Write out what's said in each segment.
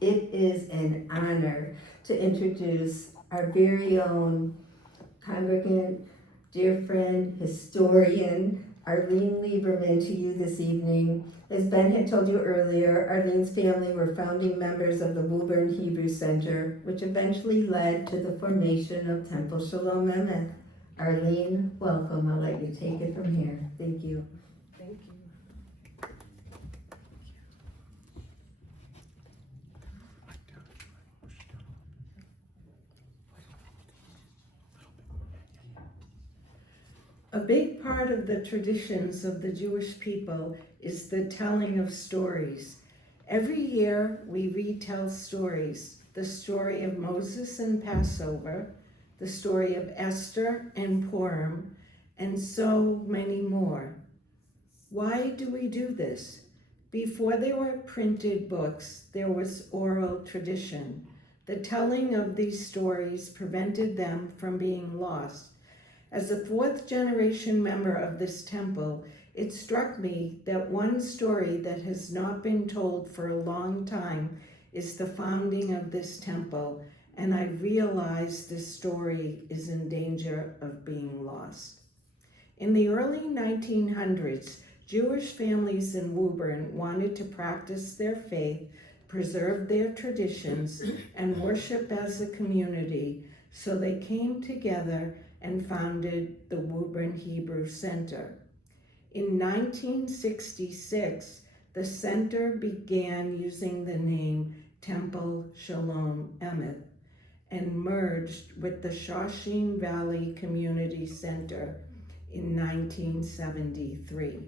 It is an honor to introduce our very own congregant, dear friend, historian, Arlene Lieberman to you this evening. As Ben had told you earlier, Arlene's family were founding members of the Woburn Hebrew Center, which eventually led to the formation of Temple Shalom Emeth. Arlene, welcome. I'll let you take it from here. Thank you. Thank you. A big part of the traditions of the Jewish people is the telling of stories. Every year we retell stories: the story of Moses and Passover, the story of Esther and Purim, and so many more. Why do we do this? Before there were printed books, there was oral tradition. The telling of these stories prevented them from being lost. As a fourth generation member of this temple, it struck me that one story that has not been told for a long time is the founding of this temple, and I realized this story is in danger of being lost. In the early 1900s, Jewish families in Woburn wanted to practice their faith, preserve their traditions, and worship as a community, so they came together and founded the Woburn Hebrew Center. In 1966, the center began using the name Temple Shalom Emeth and merged with the Shawshene Valley Community Center in 1973.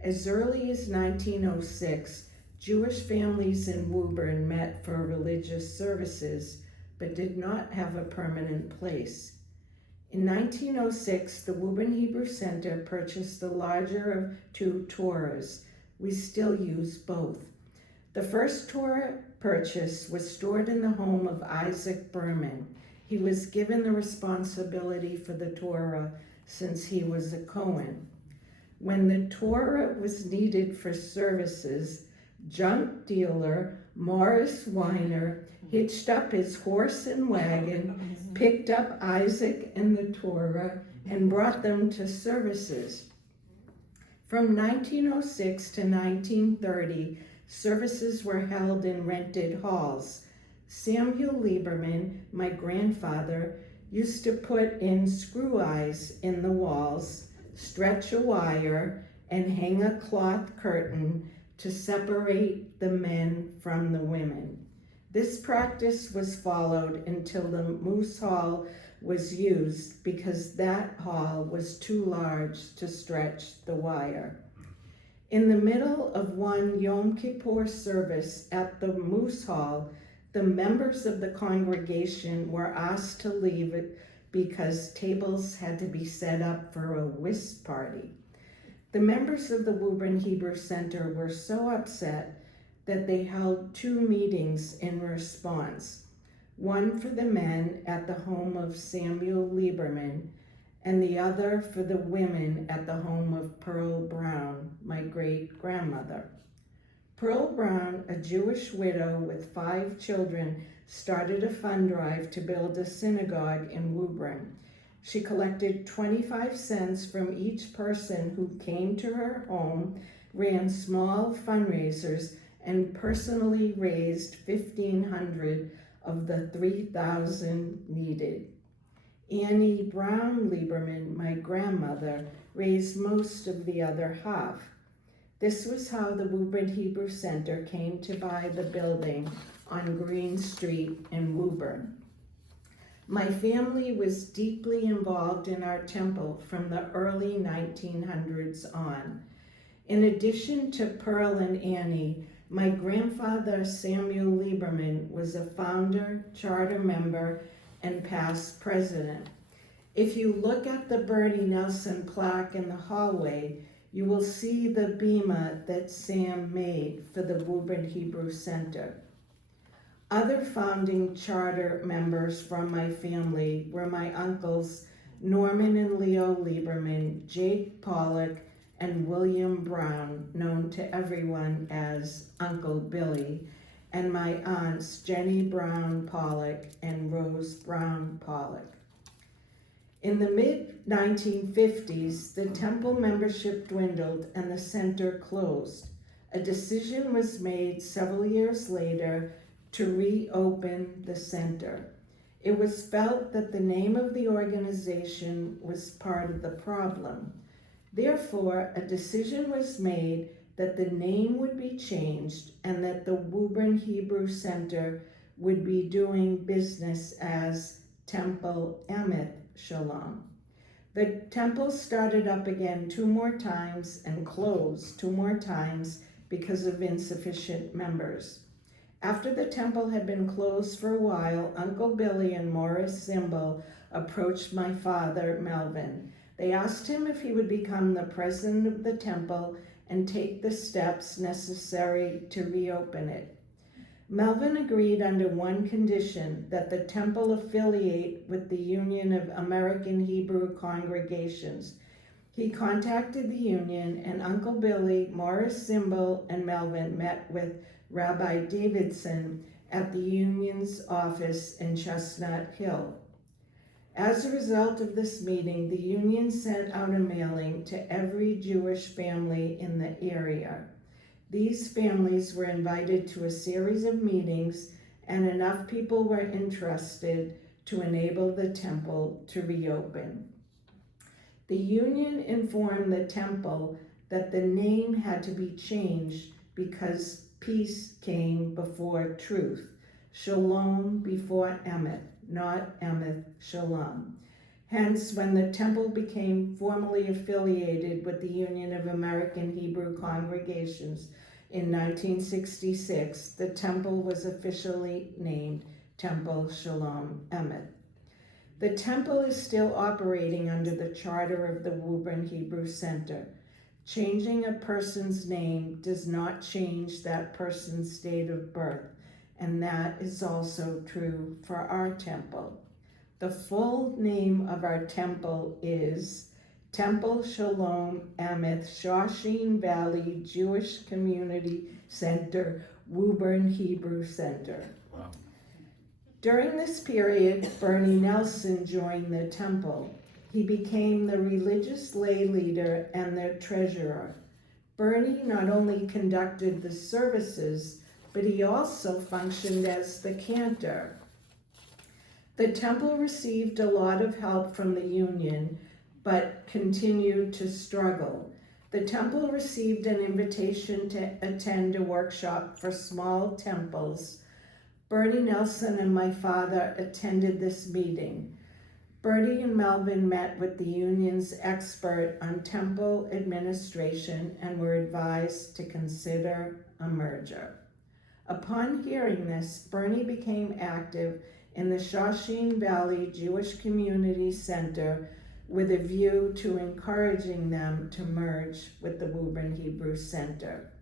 As early as 1906, Jewish families in Woburn met for religious services, but did not have a permanent place. In 1906, the Woburn Hebrew Center purchased the larger of two Torahs. We still use both. The first Torah purchase was stored in the home of Isaac Berman. He was given the responsibility for the Torah since he was a Cohen. When the Torah was needed for services, junk dealer Morris Weiner hitched up his horse and wagon, picked up Isaac and the Torah, and brought them to services. From 1906 to 1930, services were held in rented halls. Samuel Lieberman, my grandfather, used to put in screw eyes in the walls, stretch a wire, and hang a cloth curtain to separate the men from the women. This practice was followed until the Moose Hall was used because that hall was too large to stretch the wire. In the middle of one Yom Kippur service at the Moose Hall, the members of the congregation were asked to leave it because tables had to be set up for a whist party. The members of the Woburn Hebrew Center were so upset that they held two meetings in response, one for the men at the home of Samuel Lieberman, and the other for the women at the home of Pearl Brown, my great-grandmother. Pearl Brown, a Jewish widow with 5 children, started a fund drive to build a synagogue in Woburn. She collected 25 cents from each person who came to her home, ran small fundraisers, and personally raised $1,500 of the $3,000 needed. Annie Brown Lieberman, my grandmother, raised most of the other half. This was how the Woburn Hebrew Center came to buy the building on Green Street in Woburn. My family was deeply involved in our temple from the early 1900s on. In addition to Pearl and Annie, my grandfather Samuel Lieberman was a founder, charter member, and past president. If you look at the Bernie Nelson plaque in the hallway, you will see the bima that Sam made for the Woburn Hebrew Center. Other founding charter members from my family were my uncles Norman and Leo Lieberman, Jake Pollock, and William Brown, known to everyone as Uncle Billy, and my aunts Jenny Brown Pollock and Rose Brown Pollock. In the mid-1950s, the temple membership dwindled and the center closed. A decision was made several years later to reopen the center. It was felt that the name of the organization was part of the problem. Therefore, a decision was made that the name would be changed and that the Woburn Hebrew Center would be doing business as Temple Emeth Shalom. The temple started up again 2 more times and closed 2 more times because of insufficient members. After the temple had been closed for a while, Uncle Billy and Morris Zimbel approached my father, Melvin. They asked him if he would become the president of the temple and take the steps necessary to reopen it. Melvin agreed under one condition, that the temple affiliate with the Union of American Hebrew Congregations. He contacted the union, and Uncle Billy, Morris Zimbel, and Melvin met with Rabbi Davidson at the union's office in Chestnut Hill. As a result of this meeting, the union sent out a mailing to every Jewish family in the area. These families were invited to a series of meetings, and enough people were interested to enable the temple to reopen. The union informed the temple that the name had to be changed because peace came before truth. Shalom before Emeth, not Emeth Shalom. Hence, when the temple became formally affiliated with the Union of American Hebrew Congregations in 1966, the temple was officially named Temple Shalom Emeth. The temple is still operating under the charter of the Woburn Hebrew Center. Changing a person's name does not change that person's date of birth, and that is also true for our temple. The full name of our temple is Temple Shalom Emeth Shoshin Valley Jewish Community Center, Woburn Hebrew Center. Wow. During this period, Bernie Nelson joined the temple. He became the religious lay leader and the treasurer. Bernie not only conducted the services, but he also functioned as the cantor. The temple received a lot of help from the union, but continued to struggle. The temple received an invitation to attend a workshop for small temples. Bernie Nelson and my father attended this meeting. Bertie and Melvin met with the union's expert on temple administration and were advised to consider a merger. Upon hearing this, Bernie became active in the Shoshin Valley Jewish Community Center with a view to encouraging them to merge with the Woburn Hebrew Center.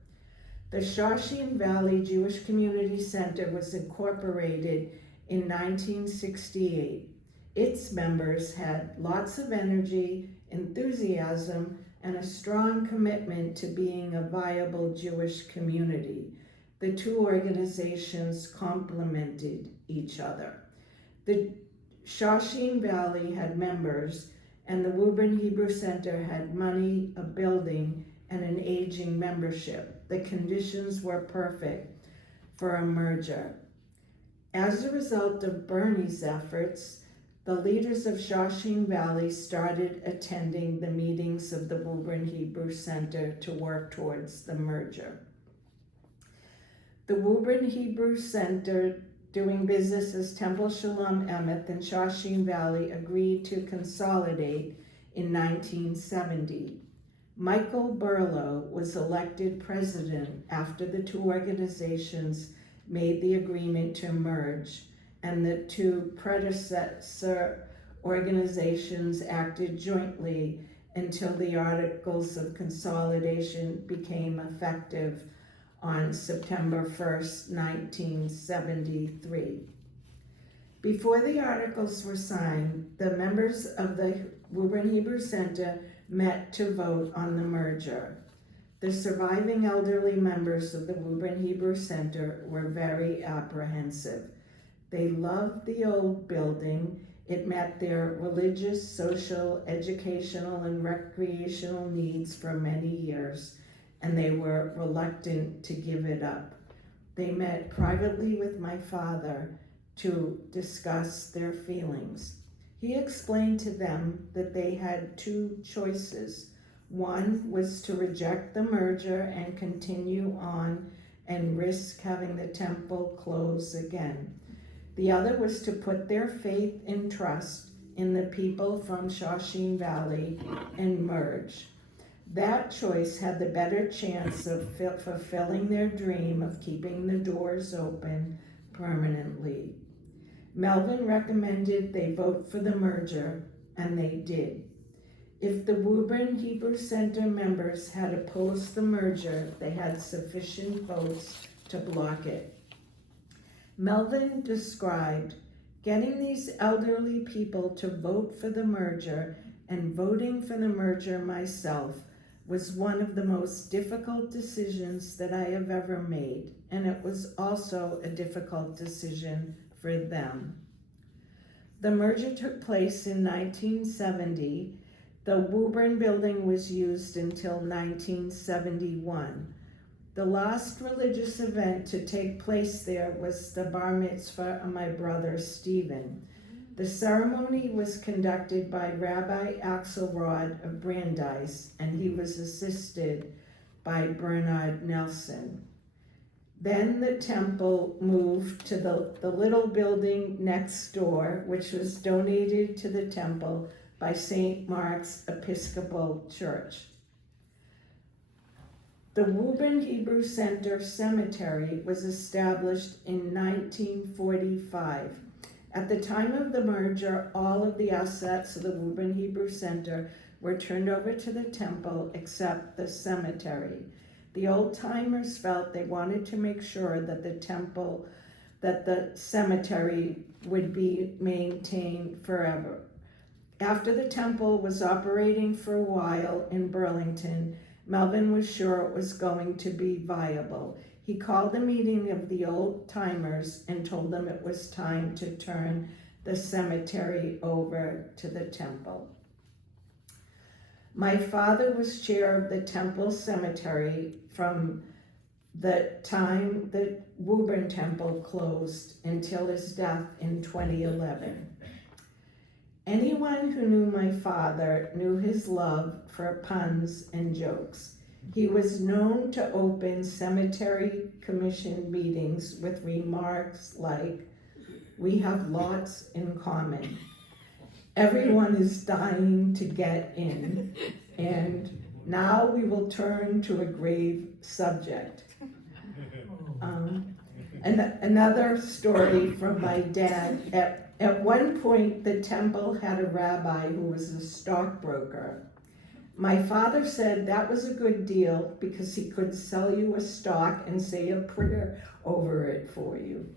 The Shoshin Valley Jewish Community Center was incorporated in 1968. Its members had lots of energy, enthusiasm, and a strong commitment to being a viable Jewish community. The 2 organizations complemented each other. The Shoshin Valley had members, and the Woburn Hebrew Center had money, a building, and an aging membership. The conditions were perfect for a merger. As a result of Bernie's efforts, the leaders of Shoshin Valley started attending the meetings of the Woburn Hebrew Center to work towards the merger. The Woburn Hebrew Center, doing business as Temple Shalom Emeth and Shoshin Valley, agreed to consolidate in 1970. Michael Burlow was elected president after the 2 organizations made the agreement to merge, and the 2 predecessor organizations acted jointly until the Articles of Consolidation became effective on September 1st, 1973. Before the articles were signed, the members of the Woburn Hebrew Center met to vote on the merger. The surviving elderly members of the Woburn Hebrew Center were very apprehensive. They loved the old building. It met their religious, social, educational, and recreational needs for many years, and they were reluctant to give it up. They met privately with my father to discuss their feelings. He explained to them that they had two choices. One was to reject the merger and continue on and risk having the temple close again. The other was to put their faith and trust in the people from Shawshene Valley and merge. That choice had the better chance of fulfilling their dream of keeping the doors open permanently. Melvin recommended they vote for the merger, and they did. If the Woburn Hebrew Center members had opposed the merger, they had sufficient votes to block it. Melvin described getting these elderly people to vote for the merger and voting for the merger myself was one of the most difficult decisions that I have ever made, and it was also a difficult decision for them. The merger took place in 1970. The Woburn building was used until 1971. The last religious event to take place there was the bar mitzvah of my brother Stephen. The ceremony was conducted by Rabbi Axelrod of Brandeis, and he was assisted by Bernard Nelson. Then the temple moved to the little building next door, which was donated to the temple by St. Mark's Episcopal Church. The Woburn Hebrew Center Cemetery was established in 1945. At the time of the merger, all of the assets of the Woburn Hebrew Center were turned over to the temple except the cemetery. The old-timers felt they wanted to make sure that the cemetery would be maintained forever. After the temple was operating for a while in Burlington, Melvin was sure it was going to be viable. He called a meeting of the old-timers and told them it was time to turn the cemetery over to the temple. My father was chair of the temple cemetery from the time the Woburn Temple closed until his death in 2011. Anyone who knew my father knew his love for puns and jokes. He was known to open cemetery commission meetings with remarks like, "We have lots in common. Everyone is dying to get in, and now we will turn to a grave subject." And another story from my dad. At one point, the temple had a rabbi who was a stockbroker. My father said that was a good deal because he could sell you a stock and say a prayer over it for you.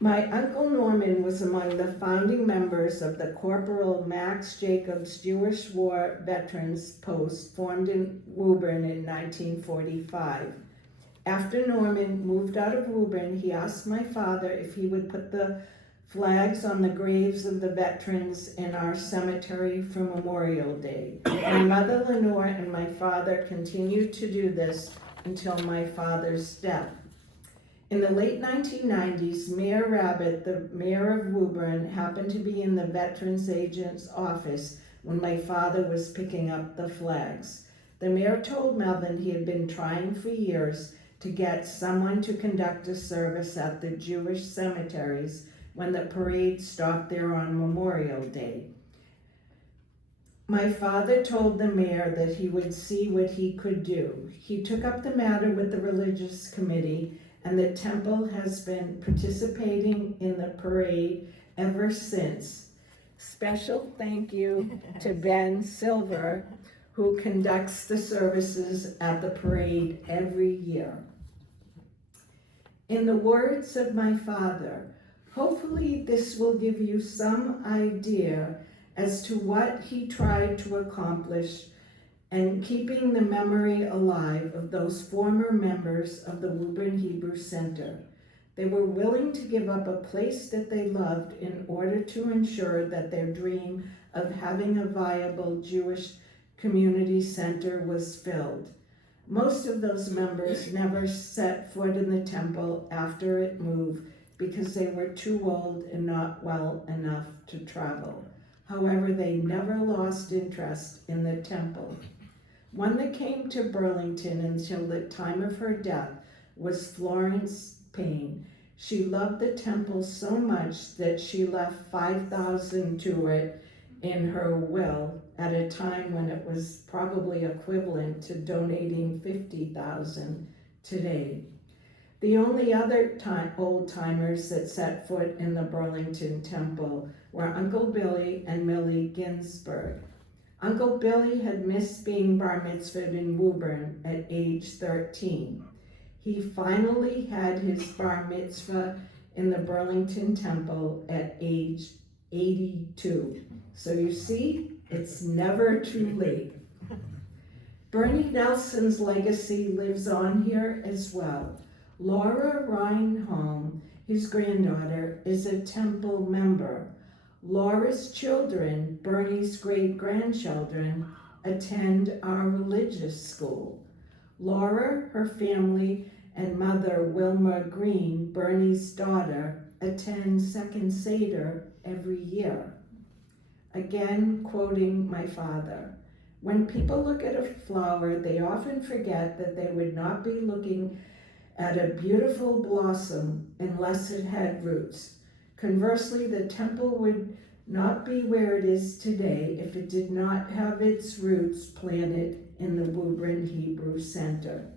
My Uncle Norman was among the founding members of the Corporal Max Jacobs Jewish War Veterans Post formed in Woburn in 1945. After Norman moved out of Woburn, he asked my father if he would put the flags on the graves of the veterans in our cemetery for Memorial Day. My mother Lenore and my father continued to do this until my father's death. In the late 1990s, Mayor Rabbit, the mayor of Woburn, happened to be in the Veterans Agent's office when my father was picking up the flags. The mayor told Melvin he had been trying for years to get someone to conduct a service at the Jewish cemeteries when the parade stopped there on Memorial Day. My father told the mayor that he would see what he could do. He took up the matter with the religious committee, and the temple has been participating in the parade ever since. Special thank you to Ben Silver, who conducts the services at the parade every year. In the words of my father, hopefully this will give you some idea as to what he tried to accomplish and keeping the memory alive of those former members of the Woburn Hebrew Center. They were willing to give up a place that they loved in order to ensure that their dream of having a viable Jewish community center was filled. Most of those members never set foot in the temple after it moved because they were too old and not well enough to travel. However, they never lost interest in the temple. One that came to Burlington until the time of her death was Florence Payne. She loved the temple so much that she left $5,000 to it in her will at a time when it was probably equivalent to donating $50,000 today. The only other old-timers that set foot in the Burlington Temple were Uncle Billy and Millie Ginsburg. Uncle Billy had missed being bar mitzvahed in Woburn at age 13. He finally had his bar mitzvah in the Burlington Temple at age 82. So you see, it's never too late. Bernie Nelson's legacy lives on here as well. Laura Reinholm, his granddaughter, is a temple member. Laura's children, Bernie's great-grandchildren, attend our religious school. Laura, her family, and mother, Wilma Green, Bernie's daughter, attend Second Seder every year. Again, quoting my father, when people look at a flower, they often forget that they would not be looking at a beautiful blossom unless it had roots. Conversely, the temple would not be where it is today if it did not have its roots planted in the Woburn Hebrew Center.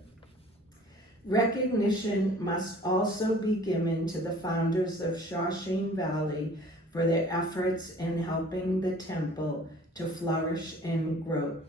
Recognition must also be given to the founders of Shawshene Valley for their efforts in helping the temple to flourish and grow.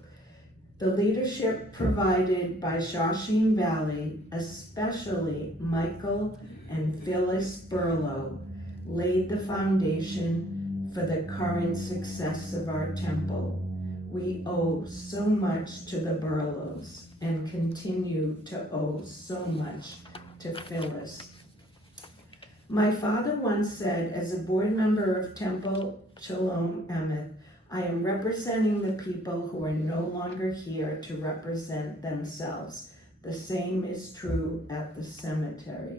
The leadership provided by Shawshene Valley, especially Michael and Phyllis Burlow, laid the foundation for the current success of our temple. We owe so much to the Burlows and continue to owe so much to Phyllis. My father once said, as a board member of Temple Shalom Emeth, I am representing the people who are no longer here to represent themselves. The same is true at the cemetery.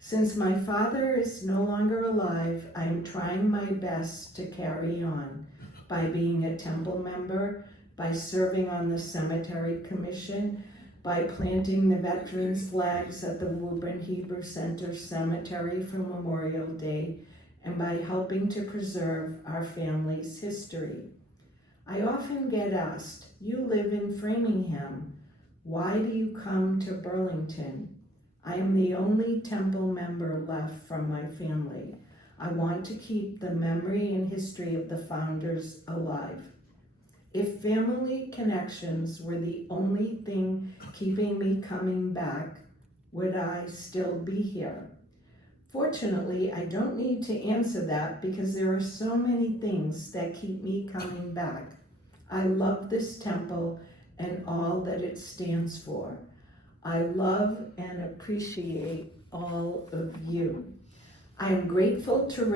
Since my father is no longer alive, I am trying my best to carry on by being a temple member, by serving on the cemetery commission, by planting the veterans flags at the Woburn Hebrew Center Cemetery for Memorial Day, and by helping to preserve our family's history. I often get asked, you live in Framingham, why do you come to Burlington? I am the only temple member left from my family. I want to keep the memory and history of the founders alive. If family connections were the only thing keeping me coming back, would I still be here? Fortunately, I don't need to answer that because there are so many things that keep me coming back. I love this temple and all that it stands for. I love and appreciate all of you. I am grateful to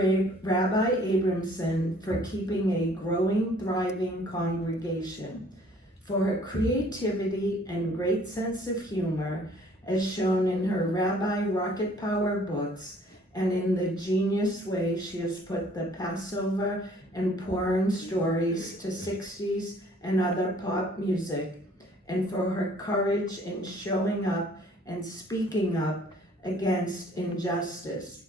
Rabbi Abramson for keeping a growing, thriving congregation, for her creativity and great sense of humor as shown in her Rabbi Rocket Power books and in the genius way she has put the Passover and Purim stories to 60s and other pop music, and for her courage in showing up and speaking up against injustice.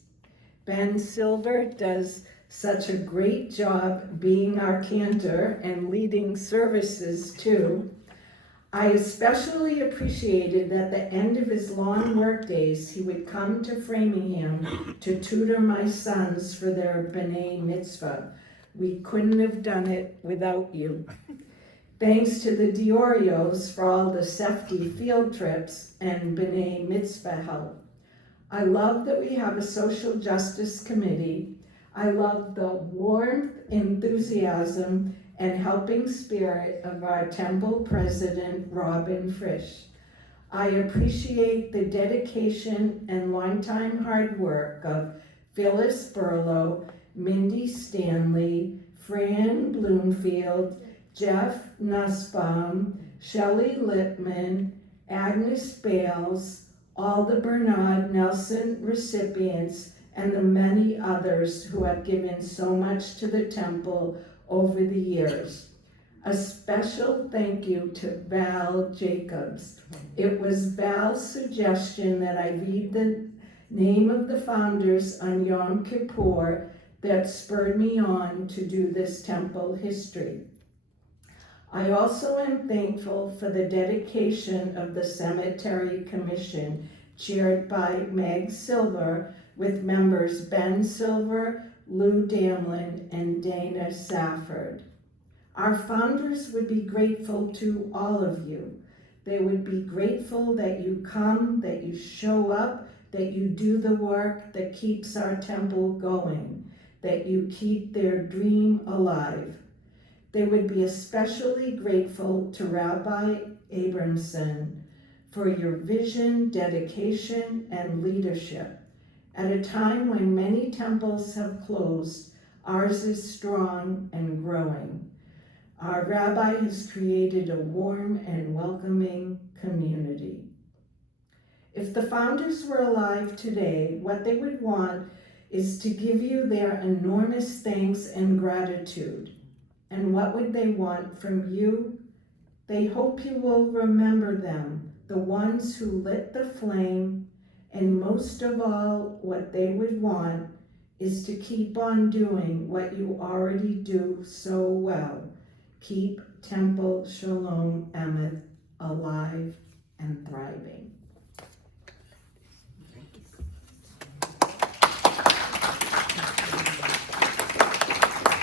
Ben Silver does such a great job being our cantor and leading services too. I especially appreciated that at the end of his long work days, he would come to Framingham to tutor my sons for their B'nai Mitzvah. We couldn't have done it without you. Thanks to the Diorios for all the Sept field trips and B'nai Mitzvah help. I love that we have a social justice committee. I love the warmth, enthusiasm, and helping spirit of our temple president, Robin Frisch. I appreciate the dedication and longtime hard work of Phyllis Burlow, Mindy Stanley, Fran Bloomfield, Jeff Nussbaum, Shelley Lippman, Agnes Bales, all the Bernard Nelson recipients, and the many others who have given so much to the temple over the years. A special thank you to Val Jacobs. It was Val's suggestion that I read the name of the founders on Yom Kippur that spurred me on to do this temple history. I also am thankful for the dedication of the Cemetery Commission, chaired by Meg Silver, with members Ben Silver, Lou Damlin, and Dana Safford. Our founders would be grateful to all of you. They would be grateful that you come, that you show up, that you do the work that keeps our temple going, that you keep their dream alive. They would be especially grateful to Rabbi Abramson for your vision, dedication, and leadership. At a time when many temples have closed, ours is strong and growing. Our rabbi has created a warm and welcoming community. If the founders were alive today, what they would want is to give you their enormous thanks and gratitude. And what would they want from you? They hope you will remember them, the ones who lit the flame, and most of all, what they would want is to keep on doing what you already do so well. Keep Temple Shalom Emeth alive and thriving.